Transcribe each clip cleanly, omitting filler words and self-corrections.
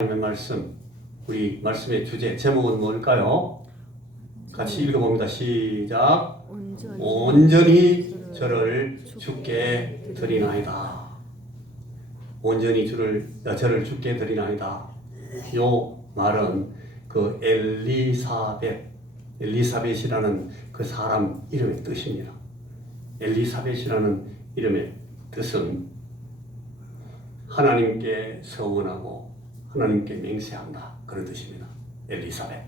하나님의 말씀, 우리 말씀의 주제, 제목은 뭘까요? 같이 읽어봅니다. 시작. 온전히 저를 주께 드리나이다. 온전히 저를 주께 드리나이다. 요 말은 그 엘리사벳이라는 그 사람 이름의 뜻입니다. 엘리사벳이라는 이름의 뜻은 하나님께 서원하고 하나님께 맹세한다, 그런 뜻입니다. 엘리사벳.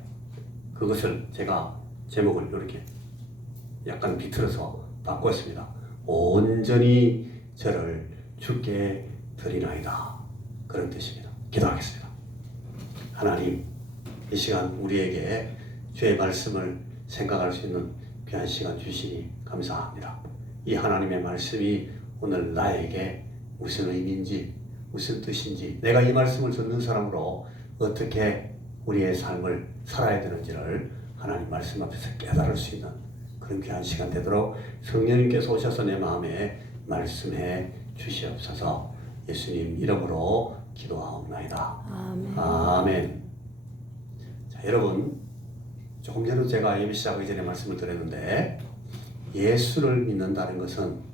그것을 제가 제목을 이렇게 약간 비틀어서 바꿨습니다. 온전히 저를 주께 드리나이다, 그런 뜻입니다. 기도하겠습니다. 하나님, 이 시간 우리에게 주의 말씀을 생각할 수 있는 귀한 시간 주시니 감사합니다. 이 하나님의 말씀이 오늘 나에게 무슨 의미인지, 무슨 뜻인지, 내가 이 말씀을 듣는 사람으로 어떻게 우리의 삶을 살아야 되는지를 하나님 말씀 앞에서 깨달을 수 있는 그런 귀한 시간 되도록 성령님께서 오셔서 내 마음에 말씀해 주시옵소서. 예수님 이름으로 기도하옵나이다. 아멘. 아멘. 자, 여러분, 조금 전에 제가 예배 시작하기 전에 말씀을 드렸는데, 예수를 믿는다는 것은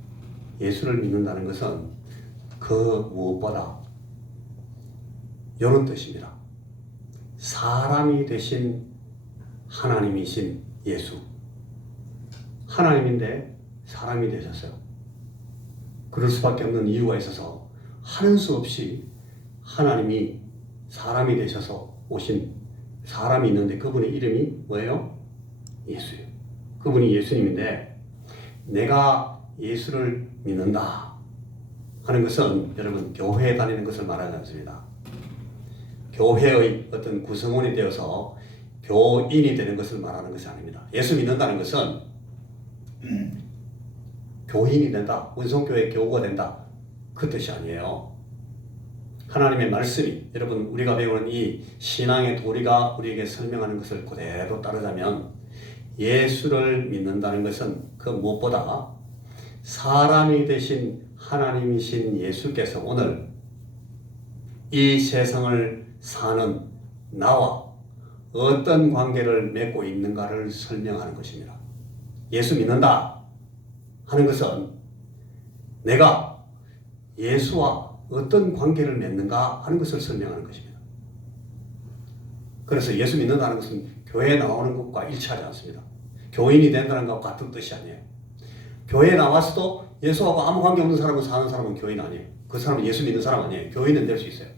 그 무엇보다 이런 뜻입니다. 사람이 되신 하나님이신 예수. 하나님인데 사람이 되셨어요. 그럴 수밖에 없는 이유가 있어서 하는 수 없이 하나님이 사람이 되셔서 오신 사람이 있는데 그분의 이름이 뭐예요? 예수예요. 그분이 예수님인데, 내가 예수를 믿는다 하는 것은 여러분 교회에 다니는 것을 말하지 않습니다. 교회의 어떤 구성원이 되어서 교인이 되는 것을 말하는 것이 아닙니다. 예수 믿는다는 것은 교인이 된다, 운송교회 교우가 된다, 그 뜻이 아니에요. 하나님의 말씀이, 여러분 우리가 배우는 이 신앙의 도리가 우리에게 설명하는 것을 그대로 따르자면, 예수를 믿는다는 것은 그 무엇보다 사람이 되신 하나님이신 예수께서 오늘 이 세상을 사는 나와 어떤 관계를 맺고 있는가를 설명하는 것입니다. 예수 믿는다 하는 것은 내가 예수와 어떤 관계를 맺는가 하는 것을 설명하는 것입니다. 그래서 예수 믿는다는 것은 교회에 나오는 것과 일치하지 않습니다. 교인이 된다는 것과 같은 뜻이 아니에요. 교회에 나와서도 예수하고 아무 관계없는 사람은 사는 사람은 교인 아니에요. 그 사람은 예수 믿는 사람 아니에요. 교인은 될 수 있어요.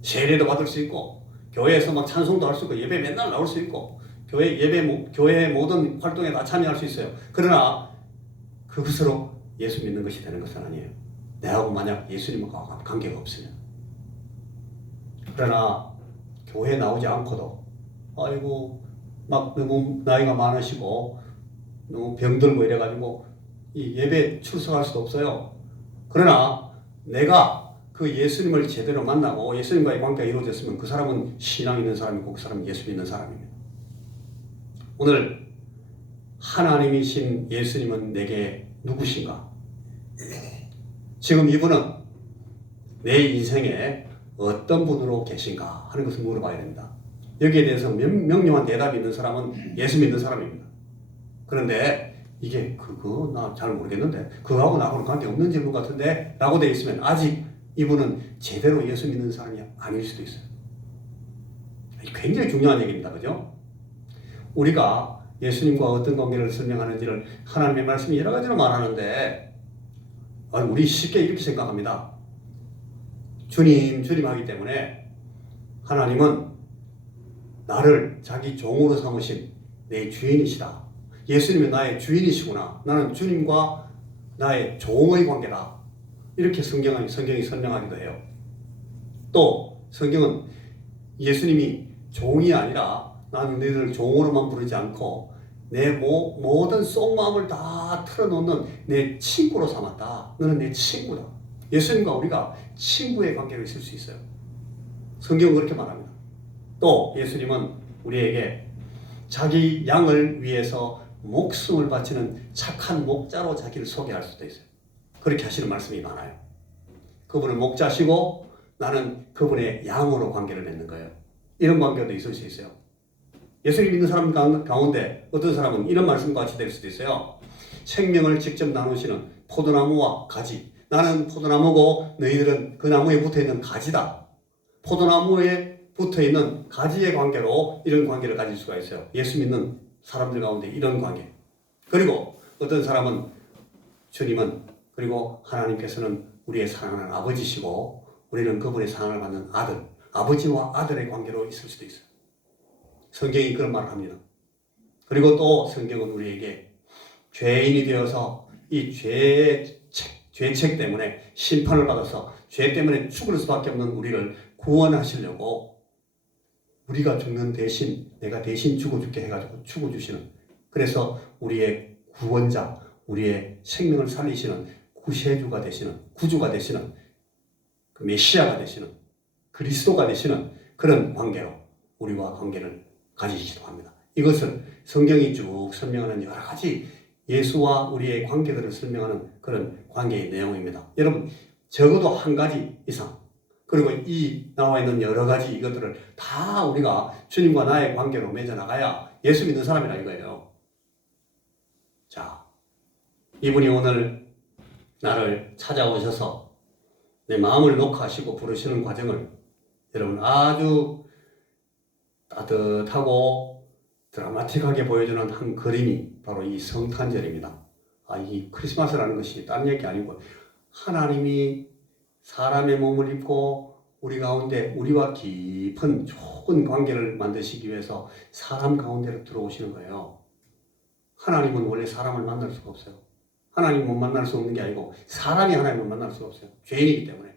세례도 받을 수 있고, 교회에서 막 찬송도 할 수 있고, 예배 맨날 나올 수 있고, 교회의 모든 활동에 다 참여할 수 있어요. 그러나 그것으로 예수 믿는 것이 되는 것은 아니에요. 내하고 만약 예수님과 관계가 없으면. 그러나 교회에 나오지 않고도 아이고 막 너무 나이가 많으시고 너무 병들고 이래가지고 이 예배 출석할 수도 없어요. 그러나 내가 그 예수님을 제대로 만나고 예수님과의 관계가 이루어졌으면 그 사람은 신앙 있는 사람이고 그 사람은 예수 믿는 사람입니다. 오늘 하나님이신 예수님은 내게 누구신가? 지금 이분은 내 인생에 어떤 분으로 계신가 하는 것을 물어봐야 됩니다. 여기에 대해서 명료한 대답이 있는 사람은 예수 믿는 사람입니다. 그런데 이게 그거 나 잘 모르겠는데, 그거하고 나하고는 관계없는 질문 같은데 라고 되어 있으면 아직 이분은 제대로 예수 믿는 사람이 아닐 수도 있어요. 굉장히 중요한 얘기입니다. 그죠? 우리가 예수님과 어떤 관계를 설명하는지를 하나님의 말씀이 여러 가지로 말하는데, 우리 쉽게 이렇게 생각합니다. 주님 하기 때문에 하나님은 나를 자기 종으로 삼으신 내 주인이시다. 예수님은 나의 주인이시구나. 나는 주님과 나의 종의 관계다. 이렇게 성경이 설명하기도 해요. 또 성경은 예수님이 종이 아니라 나는 너희를 종으로만 부르지 않고 내 모든 속마음을 다 털어놓는 내 친구로 삼았다. 너는 내 친구다. 예수님과 우리가 친구의 관계로 있을 수 있어요. 성경은 그렇게 말합니다. 또 예수님은 우리에게 자기 양을 위해서 목숨을 바치는 착한 목자로 자기를 소개할 수도 있어요. 그렇게 하시는 말씀이 많아요. 그분은 목자시고 나는 그분의 양으로 관계를 맺는 거예요. 이런 관계도 있을 수 있어요. 예수님 믿는 사람 가운데 어떤 사람은 이런 말씀과 같이 될 수도 있어요. 생명을 직접 나누시는 포도나무와 가지. 나는 포도나무고 너희들은 그 나무에 붙어있는 가지다. 포도나무에 붙어있는 가지의 관계로 이런 관계를 가질 수가 있어요. 예수 믿는 사람들 가운데 이런 관계. 그리고 어떤 사람은 주님은 그리고 하나님께서는 우리의 사랑하는 아버지시고 우리는 그분의 사랑을 받는 아들, 아버지와 아들의 관계로 있을 수도 있어요. 성경이 그런 말을 합니다. 그리고 또 성경은 우리에게 죄인이 되어서 이 죄책 때문에 심판을 받아서 죄 때문에 죽을 수밖에 없는 우리를 구원하시려고 우리가 죽는 대신 내가 대신 죽어줄게 해가지고 죽어주시는, 그래서 우리의 구원자, 우리의 생명을 살리시는 구세주가 되시는, 구주가 되시는, 그 메시아가 되시는, 그리스도가 되시는 그런 관계로 우리와 관계를 가지시기도 합니다. 이것을 성경이 쭉 설명하는 여러 가지 예수와 우리의 관계들을 설명하는 그런 관계의 내용입니다. 여러분, 적어도 한 가지 이상, 그리고 이 나와 있는 여러 가지 이것들을 다 우리가 주님과 나의 관계로 맺어나가야 예수 믿는 사람이라 이거예요. 자, 이분이 오늘 나를 찾아오셔서 내 마음을 녹화하시고 부르시는 과정을 여러분 아주 따뜻하고 드라마틱하게 보여주는 한 그림이 바로 이 성탄절입니다. 이 크리스마스라는 것이 다른 얘기 아니고 하나님이 사람의 몸을 입고 우리 가운데 우리와 깊은 좋은 관계를 만드시기 위해서 사람 가운데로 들어오시는 거예요. 하나님은 원래 사람을 만날 수가 없어요. 하나님 못 만날 수 없는 게 아니고 사람이 하나님을 만날 수가 없어요. 죄인이기 때문에.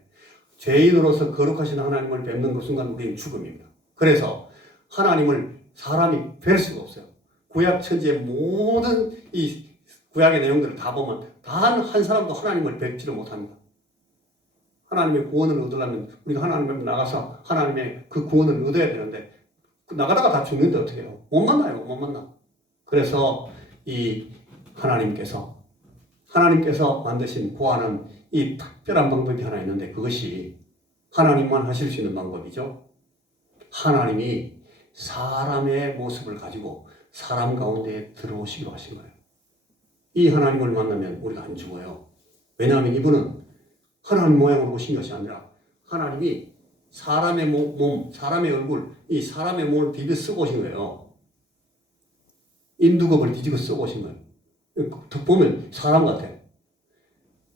죄인으로서 거룩하신 하나님을 뵙는 그 순간 우리는 죽음입니다. 그래서 하나님을 사람이 뵐 수가 없어요. 구약 천지의 모든 이 구약의 내용들을 다 보면 단 한 사람도 하나님을 뵙지를 못합니다. 하나님의 구원을 얻으려면 우리가 하나님 앞에 나가서 하나님의 그 구원을 얻어야 되는데 나가다가 다 죽는데 어떻게 해요? 못 만나요. 못 만나. 그래서 이 하나님께서 만드신 구하는 이 특별한 방법이 하나 있는데 그것이 하나님만 하실 수 있는 방법이죠. 하나님이 사람의 모습을 가지고 사람 가운데 들어오시기로 하신 거예요. 이 하나님을 만나면 우리가 안 죽어요. 왜냐하면 이분은 하나님 모양으로 오신 것이 아니라 하나님이 사람의 몸, 사람의 얼굴, 이 사람의 몸을 비벼 쓰고 오신 거예요. 인두겁을 뒤집어 쓰고 오신 거예요. 딱 보면 사람 같아요.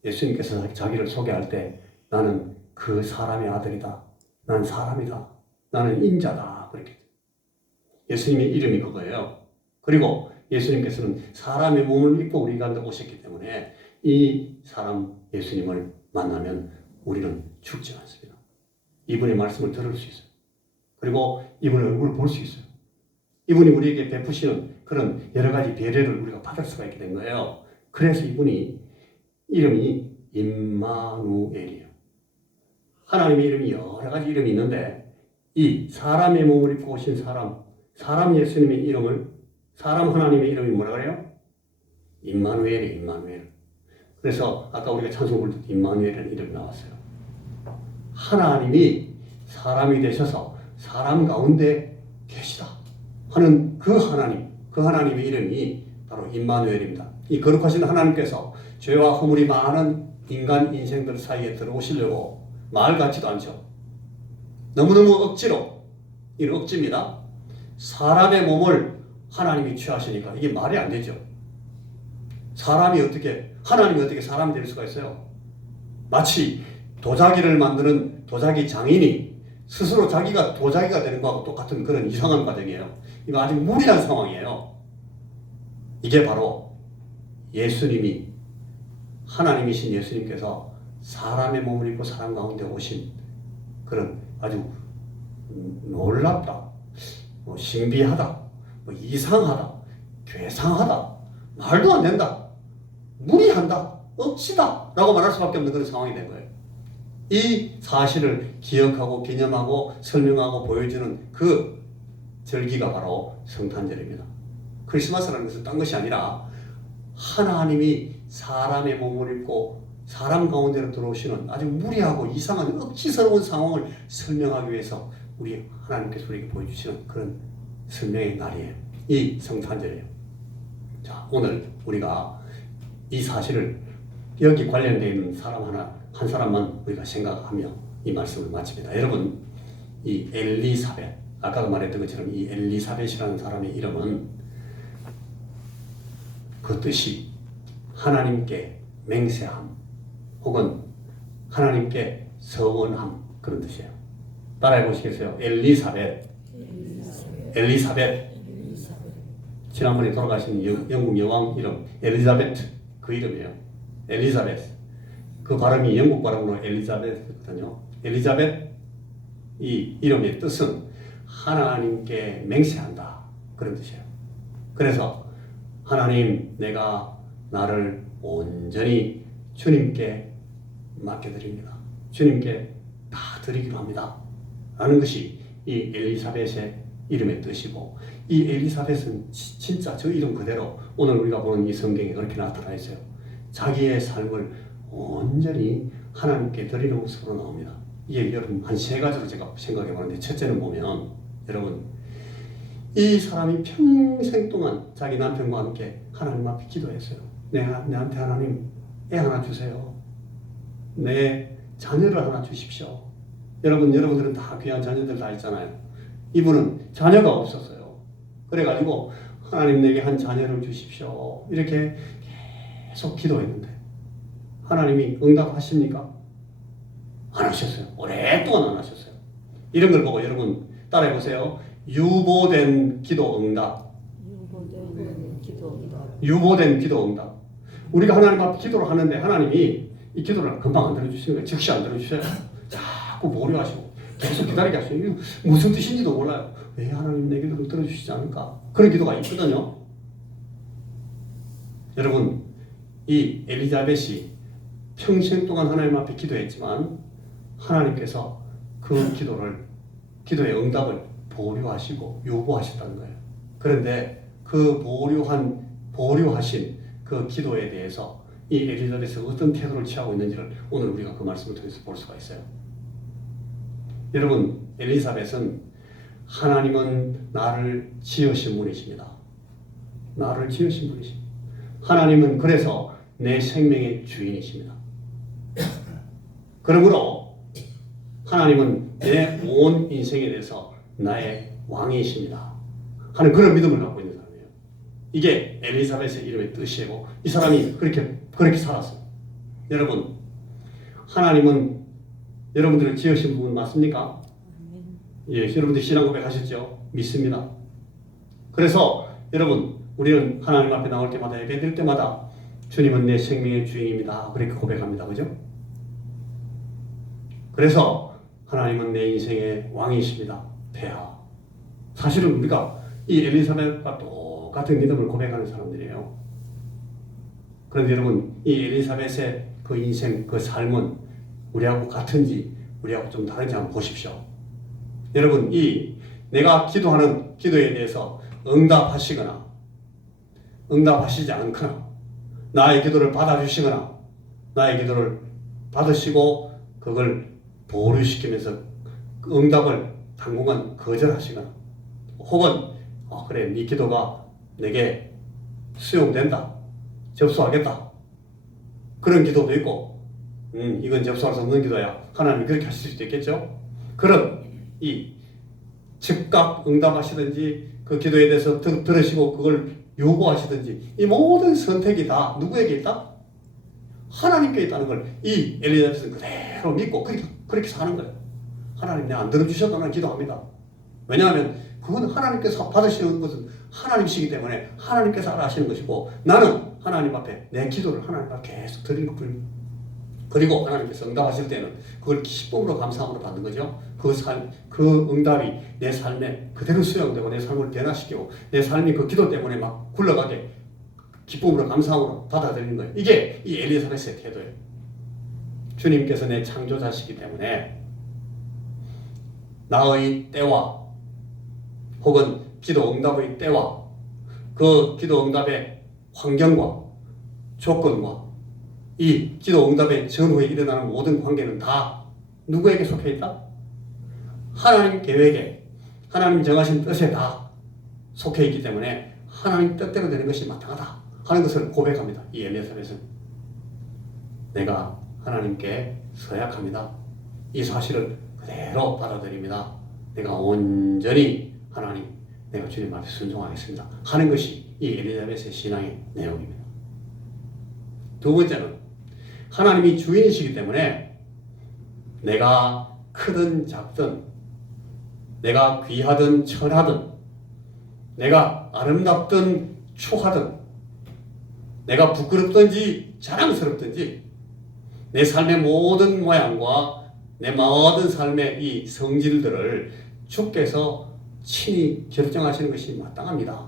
예수님께서 자기를 소개할 때 나는 그 사람의 아들이다. 난 사람이다. 나는 인자다. 그렇게. 예수님의 이름이 그거예요. 그리고 예수님께서는 사람의 몸을 입고 우리 가운데 오셨기 때문에 이 사람 예수님을 만나면 우리는 죽지 않습니다. 이분의 말씀을 들을 수 있어요. 그리고 이분의 얼굴을 볼 수 있어요. 이분이 우리에게 베푸시는 그런 여러 가지 배려를 우리가 받을 수가 있게 된 거예요. 그래서 이분이 이름이 임마누엘이에요. 하나님의 이름이 여러 가지 이름이 있는데 이 사람의 몸을 입고 오신 사람 예수님의 이름을, 사람 하나님의 이름이 뭐라 그래요? 임마누엘이에요. 임마누엘. 그래서 아까 우리가 찬송 부를 때 임마누엘이라는 이름이 나왔어요. 하나님이 사람이 되셔서 사람 가운데 계시다 하는 그 하나님의 이름이 바로 임마누엘입니다. 이 거룩하신 하나님께서 죄와 허물이 많은 인간 인생들 사이에 들어오시려고 말 같지도 않죠. 너무너무 억지로, 이는 억지입니다. 사람의 몸을 하나님이 취하시니까 이게 말이 안 되죠. 하나님이 어떻게 사람이 될 수가 있어요? 마치 도자기를 만드는 도자기 장인이 스스로 자기가 도자기가 되는 것하고 똑같은 그런 이상한 과정이에요. 이거 아주 무리한 상황이에요. 이게 바로 예수님이, 하나님이신 예수님께서 사람의 몸을 입고 사람 가운데 오신 그런 아주 놀랍다, 신비하다, 이상하다, 괴상하다, 말도 안 된다, 무리한다, 억지다 라고 말할 수밖에 없는 그런 상황이 된 거예요. 이 사실을 기억하고 기념하고 설명하고 보여주는 그 절기가 바로 성탄절입니다. 크리스마스라는 것은 딴 것이 아니라 하나님이 사람의 몸을 입고 사람 가운데로 들어오시는 아주 무리하고 이상한 억지스러운 상황을 설명하기 위해서 우리 하나님께서 우리에게 보여주시는 그런 설명의 날이에요. 이 성탄절이에요. 자, 오늘 우리가 이 사실을 여기 관련되어 있는 사람 한 사람만 우리가 생각하며 이 말씀을 마칩니다. 여러분, 이 엘리사벳, 아까도 말했던 것처럼 이 엘리사벳이라는 사람의 이름은 그 뜻이 하나님께 맹세함 혹은 하나님께 서원함 그런 뜻이에요. 따라해 보시겠어요? 엘리사벳. 지난번에 돌아가신 영국 여왕 이름 엘리자베트 그 이름이에요. 엘리자베트. 그 발음이 영국 발음으로 엘리자베트거든요. 엘리자베트 이 이름의 뜻은 하나님께 맹세한다 그런 뜻이에요. 그래서 하나님, 내가 나를 온전히 주님께 맡겨드립니다. 주님께 다 드리기로 합니다. 라는 것이 이 엘리사벳의 이름의 뜻이고, 이 엘리사벳은 진짜 저 이름 그대로 오늘 우리가 보는 이 성경에 그렇게 나타나 있어요. 자기의 삶을 온전히 하나님께 드리는 모습으로 나옵니다. 이게 여러분 한 세 가지로 제가 생각해 보는데, 첫째는 보면 여러분 이 사람이 평생 동안 자기 남편과 함께 하나님 앞에 기도했어요. 내한테 하나님 애 하나 주세요. 내 자녀를 하나 주십시오. 여러분들은 다 귀한 자녀들 다 있잖아요. 이분은 자녀가 없었어요. 그래가지고 하나님 내게 한 자녀를 주십시오. 이렇게 계속 기도했는데 하나님이 응답하십니까? 안 하셨어요. 오랫동안 안 하셨어요. 이런 걸 보고 여러분 따라해보세요. 유보된 기도 응답. 유보된 기도 응답. 우리가 하나님 앞에 기도를 하는데 하나님이 이 기도를 금방 안 들어주시는 거예요. 즉시 안 들어주셔요. 자꾸 보류하시고 계속 기다리게 하시고, 이거 무슨 뜻인지도 몰라요. 왜 하나님 내 기도를 들어주시지 않을까? 그런 기도가 있거든요. 여러분, 이 엘리자벳이 평생 동안 하나님 앞에 기도했지만 하나님께서 그 기도의 응답을 보류하시고 요구하셨다는 거예요. 그런데 그 보류하신 그 기도에 대해서 이 엘리자벳이 어떤 태도를 취하고 있는지를 오늘 우리가 그 말씀을 통해서 볼 수가 있어요. 여러분, 엘리사벳은 하나님은 나를 지으신 분이십니다. 나를 지으신 분이십니다. 하나님은 그래서 내 생명의 주인이십니다. 그러므로 하나님은 내 온 인생에 대해서 나의 왕이십니다 하는 그런 믿음을 갖고 있는 사람이에요. 이게 엘리사벳의 이름의 뜻이고, 이 사람이 그렇게 살았어요. 여러분, 하나님은 여러분들을 지으신 분 맞습니까? 예, 여러분들 신앙 고백하셨죠? 믿습니다. 그래서 여러분, 우리는 하나님 앞에 나올 때마다, 예배드릴 때마다 주님은 내 생명의 주인입니다. 그렇게 고백합니다. 그죠? 그래서 하나님은 내 인생의 왕이십니다. 폐하. 사실은 우리가 이 엘리사벳과 똑같은 믿음을 고백하는 사람들이에요. 그런데 여러분, 이 엘리사벳의 그 인생, 그 삶은 우리하고 같은지 우리하고 좀 다른지 한번 보십시오. 여러분, 내가 기도하는 기도에 대해서 응답하시거나 응답하시지 않거나 나의 기도를 받아주시거나 나의 기도를 받으시고 그걸 보류시키면서 응답을 당분간 거절하시거나, 혹은 그래, 네 기도가 내게 수용된다, 접수하겠다, 그런 기도도 있고, 이건 접수할 수 없는 기도야, 하나님이 그렇게 하실 수도 있겠죠. 그런 이 즉각 응답하시든지 그 기도에 대해서 들으시고 그걸 요구하시든지, 이 모든 선택이 다 누구에게 있다? 하나님께 있다는 걸 이 엘리자벳은 그대로 믿고 그렇게 사는 거예요. 하나님, 내가 안 들어주셨다면 기도합니다. 왜냐하면 그건 하나님께서 받으시는 것은 하나님이시기 때문에 하나님께서 알아하시는 것이고, 나는 하나님 앞에 내 기도를 하나님 앞에 계속 드리는 것뿐입니다. 그리고 하나님께서 응답하실 때는 그걸 기쁨으로 감사함으로 받는 거죠. 그 응답이 내 삶에 그대로 수용되고 내 삶을 변화시키고 내 삶이 그 기도 때문에 막 굴러가게 기쁨으로 감사함으로 받아들이는 거예요. 이게 이 엘리사벳의 태도예요. 주님께서 내 창조자시기 때문에 나의 때와 혹은 기도 응답의 때와 그 기도 응답의 환경과 조건과 이 기도 응답의 전후에 일어나는 모든 관계는 다 누구에게 속해 있다? 하나님 계획에, 하나님 정하신 뜻에 다 속해 있기 때문에 하나님 뜻대로 되는 것이 마땅하다 하는 것을 고백합니다. 이 엘리사벳은 내가 하나님께 서약합니다. 이 사실을 그대로 받아들입니다. 내가 온전히 하나님, 내가 주님 앞에 순종하겠습니다 하는 것이 이 엘리사벳의 신앙의 내용입니다. 두 번째는 하나님이 주인이시기 때문에 내가 크든 작든, 내가 귀하든 천하든, 내가 아름답든 추하든, 내가 부끄럽든지 자랑스럽든지 내 삶의 모든 모양과 내 모든 삶의 이 성질들을 주께서 친히 결정하시는 것이 마땅합니다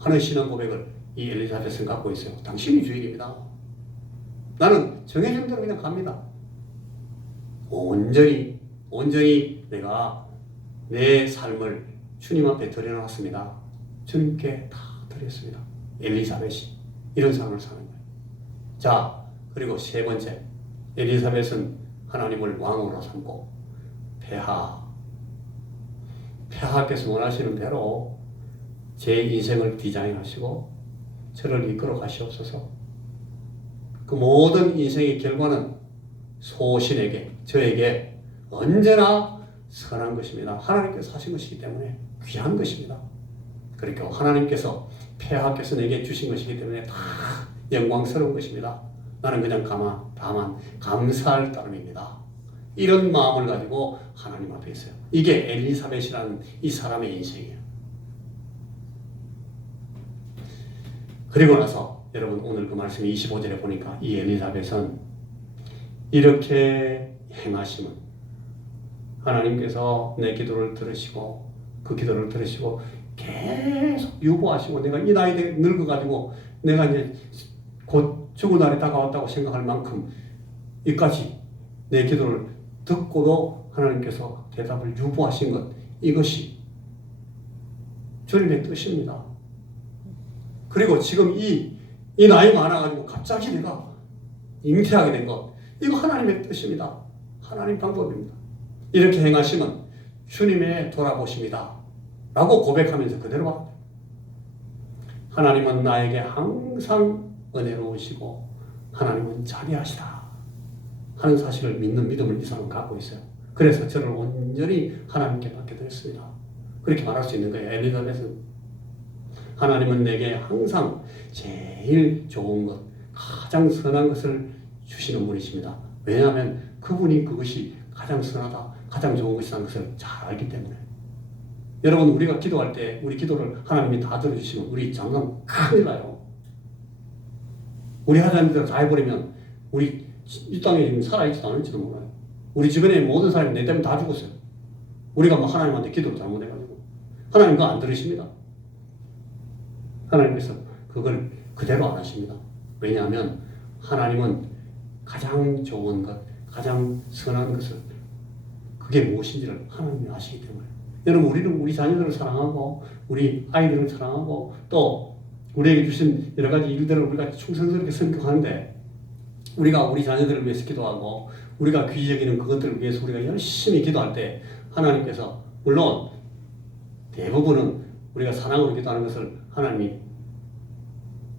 하는 신앙 고백을 이 엘리사벳은 갖고 있어요. 당신이 주인입니다. 나는 정해진 대로 그냥 갑니다. 온전히 내가 내 삶을 주님 앞에 드려놨습니다. 주님께 다 드렸습니다. 엘리사벳이 이런 삶을 사는 거예요. 자, 그리고 세 번째, 엘리사벳은 하나님을 왕으로 삼고 폐하께서 원하시는 대로 제 인생을 디자인하시고 저를 이끌어 가시옵소서. 그 모든 인생의 결과는 소신에게, 저에게 언제나 선한 것입니다. 하나님께서 하신 것이기 때문에 귀한 것입니다. 그러니까 하나님께서, 폐하께서 내게 주신 것이기 때문에 다 영광스러운 것입니다. 나는 그냥 다만 감사할 따름입니다. 이런 마음을 가지고 하나님 앞에 있어요. 이게 엘리사벳이라는 이 사람의 인생이에요. 그리고 나서 여러분 오늘 그 말씀 25절에 보니까 이 엘리사벳은 이렇게 행하심은 하나님께서 내 기도를 들으시고 그 기도를 들으시고 계속 유보하시고 내가 이 나이에 늙어가지고 내가 이제 곧 죽을 날이 다가왔다고 생각할 만큼 이까지 내 기도를 듣고도 하나님께서 대답을 유보하신 것, 이것이 주님의 뜻입니다. 그리고 지금 이 나이 많아가지고 갑자기 내가 잉태하게 된 것, 이거 하나님의 뜻입니다. 하나님 방법입니다. 이렇게 행하시면 주님의 돌아보십니다 라고 고백하면서 그대로 봐. 하나님은 나에게 항상 은혜로우시고 하나님은 자비하시다 하는 사실을 믿는 믿음을 이 사람은 갖고 있어요. 그래서 저를 온전히 하나님께 맡겨드렸습니다. 그렇게 말할 수 있는 거예요. 엘리사벳은 하나님은 내게 항상 제일 좋은 것, 가장 선한 것을 주시는 분이십니다. 왜냐하면 그분이 그것이 가장 선하다, 가장 좋은 것이라는 것을 잘 알기 때문에. 여러분, 우리가 기도할 때 우리 기도를 하나님이 다 들어주시면 우리 장난 큰일 나요. 우리 하나님 대로 다 해버리면 우리 이 땅에 지금 살아있지도 않을지도 몰라요. 우리 주변에 모든 사람이 내 때문에 다 죽었어요. 우리가 뭐 하나님한테 기도를 잘못해가지고. 하나님 그거 안 들으십니다. 하나님께서 그걸 그대로 안 하십니다. 왜냐하면 하나님은 가장 좋은 것, 가장 선한 것을, 그게 무엇인지를 하나님이 아시기 때문에. 여러분, 우리는 우리 자녀들을 사랑하고 우리 아이들을 사랑하고 또 우리에게 주신 여러 가지 일들을 우리가 충성스럽게 섬겨하는데, 우리가 우리 자녀들을 위해서 기도하고 우리가 귀히 여기는 그것들을 위해서 우리가 열심히 기도할 때 하나님께서, 물론 대부분은 우리가 사랑으로 기도하는 것을 하나님이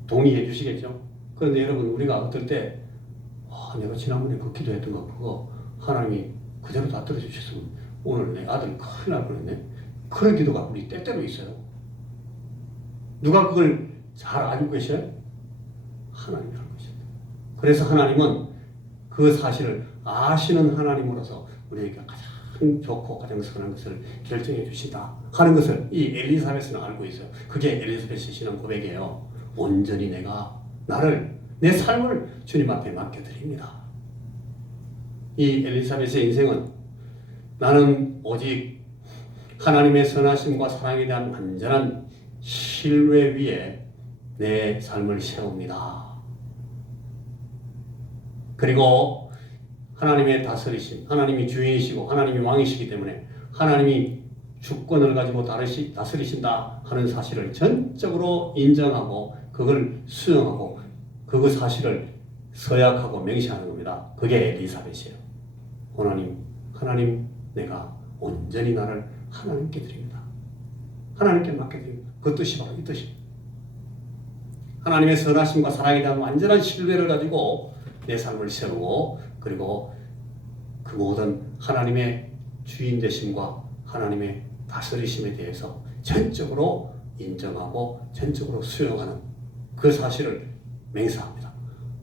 동의해 주시겠죠. 그런데 여러분, 우리가 어떨 때 내가 지난번에 그 기도했던 거 그거 하나님이 그대로 다 들어주셨으면 오늘 내 아들 큰일 날 뻔했네. 그런 기도가 우리 때때로 있어요. 누가 그걸 잘 알고 계셔요? 하나님이 알고 계셔요. 그래서 하나님은 그 사실을 아시는 하나님으로서 우리에게 가장 좋고 가장 선한 것을 결정해 주시다 하는 것을 이 엘리사벳은 알고 있어요. 그게 엘리사벳의 신앙 고백이에요. 온전히 내가 내 삶을 주님 앞에 맡겨드립니다. 이 엘리사벳의 인생은 나는 오직 하나님의 선하심과 사랑에 대한 완전한 신뢰 위에 내 삶을 세웁니다. 그리고 하나님의 다스리심, 하나님이 주인이시고 하나님이 왕이시기 때문에 하나님이 주권을 가지고 다스리신다 하는 사실을 전적으로 인정하고 그걸 수용하고 그 사실을 서약하고 맹세하는 겁니다. 그게 엘리사벳이에요. 하나님 내가 온전히 나를 하나님께 드립니다. 하나님께 맡겨드립니다. 그 뜻이 바로 이 뜻입니다. 하나님의 선하심과 사랑에 대한 완전한 신뢰를 가지고 내 삶을 세우고, 그리고 그 모든 하나님의 주인 되심과 하나님의 다스리심에 대해서 전적으로 인정하고 전적으로 수용하는 그 사실을 맹세합니다.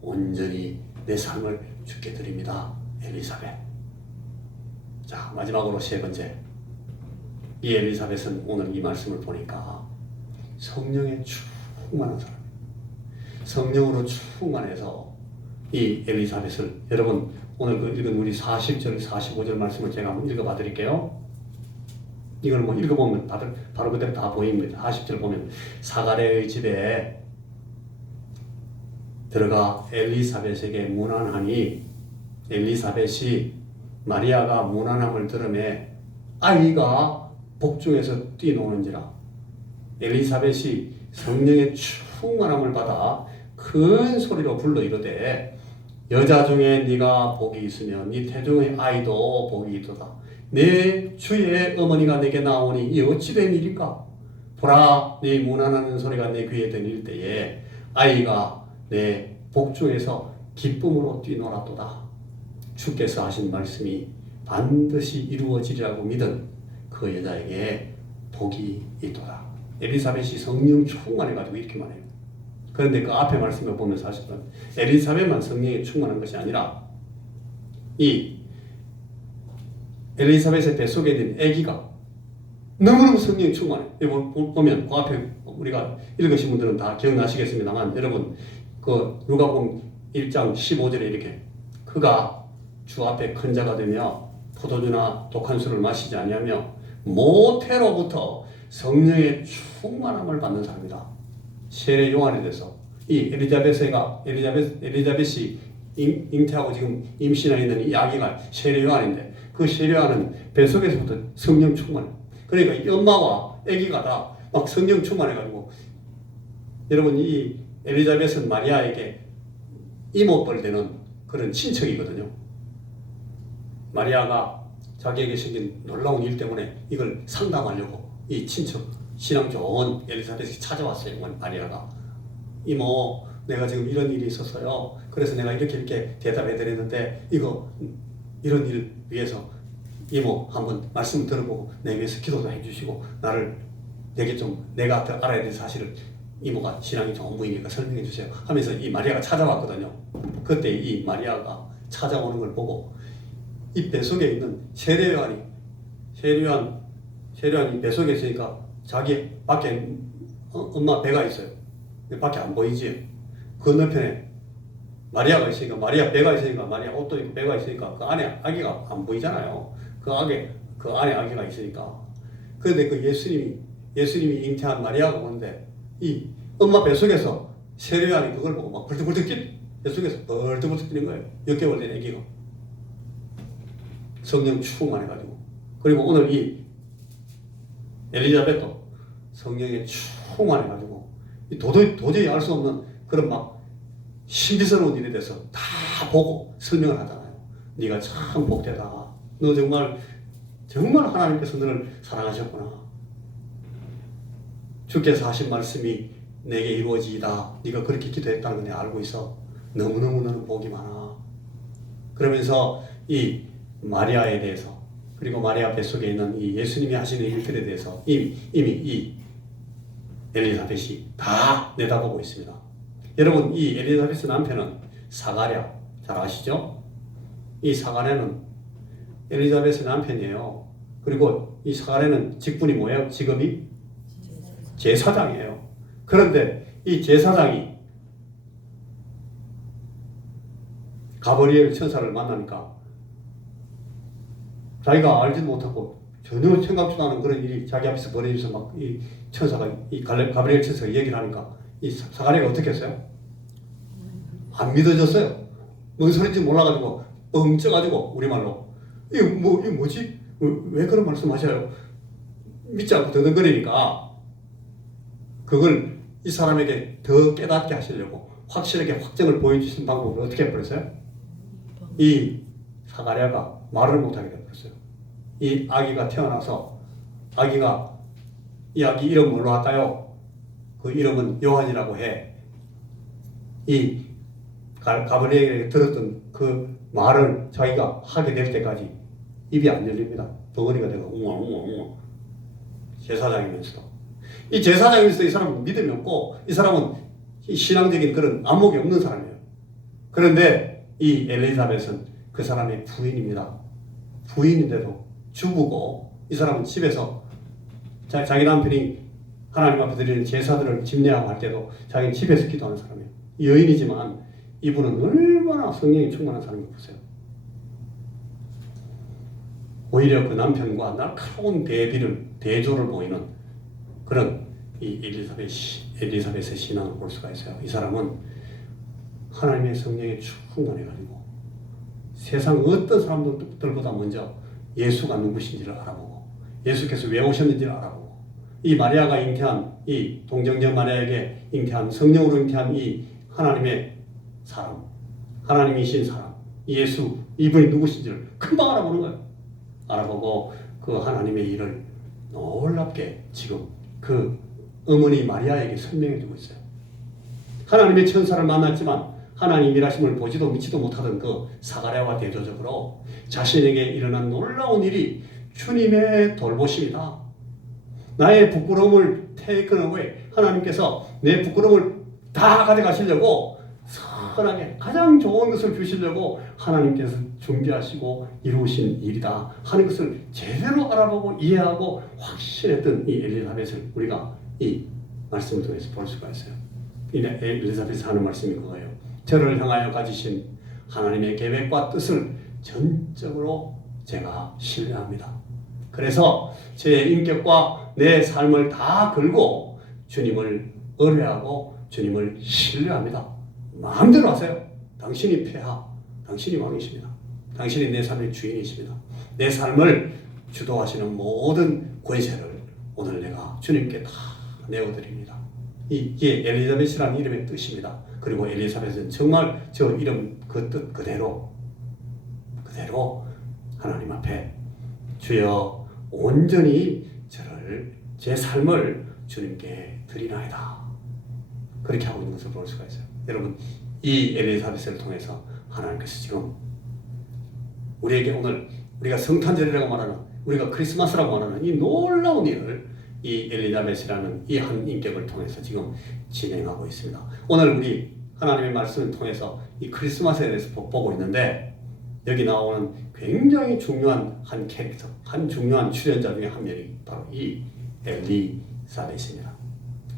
온전히 내 삶을 주께 드립니다. 엘리사벳. 자, 마지막으로 세 번째. 이 엘리사벳은 오늘 이 말씀을 보니까 성령에 충만한 사람입니다. 성령으로 충만해서 이 엘리사벳을, 여러분 오늘 그 읽은 우리 40절 45절 말씀을 제가 한번 읽어봐 드릴게요. 이걸 뭐 읽어보면 바로 그대로 다 보입니다. 40절 보면 사가랴의 집에 들어가 엘리사벳에게 문안하니 엘리사벳이 마리아가 문안함을 들으매 아이가 복중에서 뛰노는지라. 엘리사벳이 성령의 충만함을 받아 큰 소리로 불러 이르되 여자 중에 네가 복이 있으면 네 태중의 아이도 복이 있도다. 내 주의 어머니가 내게 나오니 이 어찌 된 일일까? 보라, 네 문안하는 소리가 내 귀에 들릴 때에 아이가 내 복중에서 기쁨으로 뛰놀았도다. 주께서 하신 말씀이 반드시 이루어지리라고 믿은 그 여자에게 복이 있도다. 엘리사벳이 성령 충만해가지고 이렇게 말해요. 그런데 그 앞에 말씀을 보면 사실은 엘리사벳만 성령에 충만한 것이 아니라 이 엘리사벳의 뱃속에 있는 아기가 너무너무 성령에 충만해. 보면 그 앞에 우리가 읽으신 분들은 다 기억나시겠습니다만, 여러분 그 누가복음 1장 15절에 이렇게 그가 주 앞에 큰 자가 되며 포도주나 독한 술을 마시지 아니하며 모태로부터 성령의 충만함을 받는 사람이다. 세례 요한에 대해서 이 엘리자벳이 잉태하고 지금 임신하고 있는 이 아기가 세례 요한인데, 그 세례 요한은 뱃속에서부터 성령 충만해. 그러니까 이 엄마와 아기가 다 막 성령 충만해가지고, 여러분 이 엘리자벳은 마리아에게 이모뻘 되는 그런 친척이거든요. 마리아가 자기에게 생긴 놀라운 일 때문에 이걸 상담하려고 이 친척, 신앙 좋은 엘리사벳이 찾아왔어요. 마리아가. 이모, 내가 지금 이런 일이 있었어요. 그래서 내가 이렇게 대답해 드렸는데 이런 일 위해서 이모 한번 말씀 들어보고 내 위해서 기도도 해주시고 내가 알아야 될 사실을 이모가 신앙이 좋은 분이니까 설명해 주세요 하면서 이 마리아가 찾아왔거든요. 그때 이 마리아가 찾아오는 걸 보고 이 뱃속에 있는 세례요한이 뱃속에 있으니까 자기 밖에 엄마 배가 있어요. 밖에 안 보이지. 건너편에 마리아가 있으니까, 마리아 배가 있으니까, 마리아 옷도 있고 배가 있으니까 그 안에 아기가 안 보이잖아요. 그 안에 아기가 있으니까. 그런데 그 예수님이 잉태한 마리아가 오는데 이 엄마 뱃속에서 세례요한이 그걸 보고 막 벌떡벌떡 뱃속에서 벌떡벌떡 뛰는 거예요. 6개월 된 아기가. 성령 충만해가지고. 그리고 오늘 이 엘리자벳도 성령에 충만해가지고 도저히 알 수 없는 그런 막 신비스러운 일에 대해서 다 보고 설명을 하잖아요. 네가 참 복되다. 너 정말 하나님께서 너를 사랑하셨구나. 주께서 하신 말씀이 내게 이루어지이다. 네가 그렇게 기도했다는 걸 내가 알고 있어. 너무너무 너는 복이 많아. 그러면서 이 마리아에 대해서, 그리고 마리아 뱃속에 있는 이 예수님이 하시는 일들에 대해서 이미 이 엘리사벳이 다 내다보고 있습니다. 여러분 이 엘리사벳의 남편은 사가랴 잘 아시죠? 이 사가랴는 엘리사벳의 남편이에요. 그리고 이 사가랴는 직분이 뭐예요? 직업이? 제사장이에요. 그런데 이 제사장이 가브리엘 천사를 만나니까 자기가 알지도 못하고 전혀 생각지도 않은 그런 일이 자기 앞에서 벌어지면서 막 이 천사가, 이 가브리엘 천사가 얘기를 하니까 이 사가랴가 어떻게 했어요? 안 믿어졌어요. 뭔 소리인지 몰라가지고 뻥쪄가지고 우리말로 이거 뭐지? 왜 그런 말씀하셔요? 믿지 않고 더듬거리니까 그걸 이 사람에게 더 깨닫게 하시려고 확실하게 확정을 보여주신 방법을 어떻게 해버렸어요? 이 사가랴가 말을 못하게 되어버렸어요. 이 아기가 태어나서 이 아기 이름 뭘로 할까요? 그 이름은 요한이라고 해. 이 가브리엘에게 들었던 그 말을 자기가 하게 될 때까지 입이 안 열립니다. 덩어리가 되고 웅엉웅엉 제사장이면서도. 이 제사장이면서도 이 사람은 믿음이 없고 이 사람은 신앙적인 그런 안목이 없는 사람이에요. 그런데 이 엘리사벳은 그 사람의 부인입니다. 부인인데도 주부고 이 사람은 집에서 자기 남편이 하나님 앞에 드리는 제사들을 집례하고 할 때도 자기는 집에서 기도하는 사람이에요. 여인이지만 이분은 얼마나 성령이 충만한 사람인지 보세요. 오히려 그 남편과 날카로운 대조를 보이는 그런 이 엘리사벳의 신앙을 볼 수가 있어요. 이 사람은 하나님의 성령에 충만해가지고 세상 어떤 사람들보다 먼저 예수가 누구신지를 알아보고 예수께서 왜 오셨는지를 알아보고 이 마리아가 잉태한 이 동정녀 마리아에게 잉태한 성령으로 잉태한 이 하나님의 사람, 하나님이신 사람, 예수 이분이 누구신지를 금방 알아보는 거예요. 알아보고 그 하나님의 일을 놀랍게 지금 그 어머니 마리아에게 설명해 주고 있어요. 하나님의 천사를 만났지만 하나님 일하심을 보지도 믿지도 못하던 그 사가랴와 대조적으로 자신에게 일어난 놀라운 일이 주님의 돌보심이다. 나의 부끄러움을 taken away, 하나님께서 내 부끄러움을 다 가져가시려고 선하게 가장 좋은 것을 주시려고 하나님께서 준비하시고 이루신 일이다 하는 것을 제대로 알아보고 이해하고 확신했던 이 엘리사벳을 우리가 이 말씀을 통해서 볼 수가 있어요. 이 엘리사벳이 하는 말씀이 그거예요. 저를 향하여 가지신 하나님의 계획과 뜻을 전적으로 제가 신뢰합니다. 그래서 제 인격과 내 삶을 다 걸고 주님을 의뢰하고 주님을 신뢰합니다. 마음대로 하세요. 당신이 폐하, 당신이 왕이십니다. 당신이 내 삶의 주인이십니다. 내 삶을 주도하시는 모든 권세를 오늘 내가 주님께 다 내어드립니다. 이게 엘리사벳이라는 이름의 뜻입니다. 그리고 엘리사벳은 정말 저 이름 그 뜻 그대로 하나님 앞에 주여 온전히 제 삶을 주님께 드리나이다. 그렇게 하고 있는 것을 볼 수가 있어요. 여러분, 이 엘리사벳을 통해서 하나님께서 지금 우리에게 오늘 우리가 성탄절이라고 말하는 우리가 크리스마스라고 말하는 이 놀라운 일을 이 엘리사벳이라는 이 한 인격을 통해서 지금 진행하고 있습니다. 오늘 우리 하나님의 말씀을 통해서 이 크리스마스에 대해서 보고 있는데 여기 나오는 굉장히 중요한 한 캐릭터, 한 중요한 출연자 중에 한 명이 바로 이 엘리사벳입니다.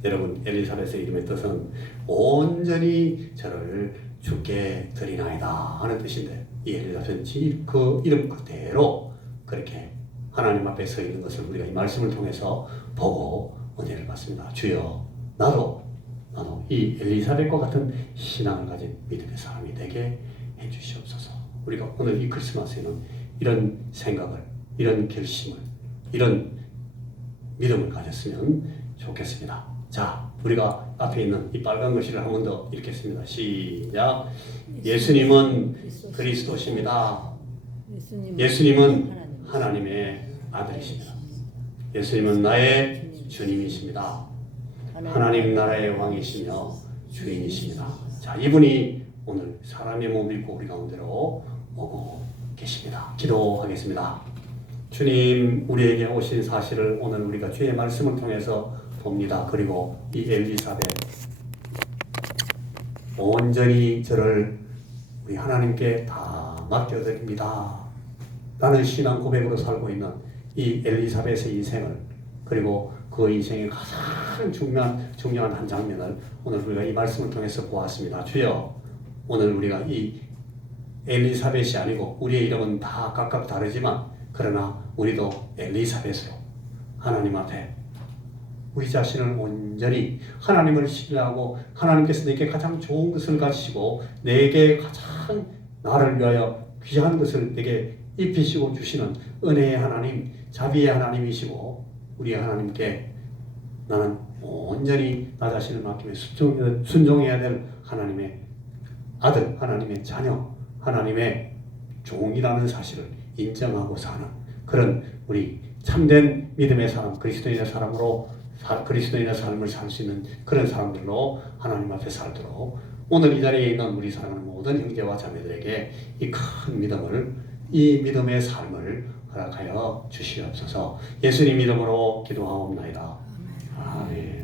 여러분, 엘리사벳의 이름의 뜻은 온전히 저를 주께 드리나이다 하는 뜻인데 이 엘리사벳은 그 이름 그대로 그렇게 하나님 앞에 서 있는 것을 우리가 이 말씀을 통해서 보고 은혜를 받습니다. 주여, 나도 이 엘리사벳과 같은 신앙을 가진 믿음의 사람이 되게 해주시옵소서. 우리가 오늘 이 크리스마스에는 이런 생각을, 이런 결심을, 이런 믿음을 가졌으면 좋겠습니다. 자, 우리가 앞에 있는 이 빨간 글씨를 한 번 더 읽겠습니다. 시작. 예수님은 그리스도십니다. 예수님은 하나님의 아들이십니다. 예수님은 나의 주님이십니다. 하나님 나라의 왕이시며 주인이십니다. 자, 이분이 오늘 사람의 몸을 입고 우리 가운데로 오고 계십니다. 기도하겠습니다. 주님, 우리에게 오신 사실을 오늘 우리가 주의 말씀을 통해서 봅니다. 그리고 이 엘리사벳 온전히 저를 우리 하나님께 다 맡겨드립니다. 나는 신앙 고백으로 살고 있는 이 엘리사벳의 인생을, 그리고 그 인생의 가장 중요한 한 장면을 오늘 우리가 이 말씀을 통해서 보았습니다. 주여, 오늘 우리가 이 엘리사벳이 아니고 우리의 이름은 다 각각 다르지만 그러나 우리도 엘리사벳으로 하나님 앞에 우리 자신을 온전히 하나님을 신뢰하고 하나님께서 내게 가장 좋은 것을 가지시고 내게 가장 나를 위하여 귀한 것을 내게 입히시고 주시는 은혜의 하나님, 자비의 하나님이시고 우리 하나님께 나는 온전히 나 자신을 맡기며 순종해야 될 하나님의 아들, 하나님의 자녀, 하나님의 종이라는 사실을 인정하고 사는 그런 우리 참된 믿음의 사람, 그리스도인의 사람으로 그리스도인의 삶을 살 수 있는 그런 사람들로 하나님 앞에 살도록 오늘 이 자리에 있는 우리 사랑하는 모든 형제와 자매들에게 이 큰 믿음을, 이 믿음의 삶을 허락하여 주시옵소서. 예수님 이름으로 기도하옵나이다. 아멘.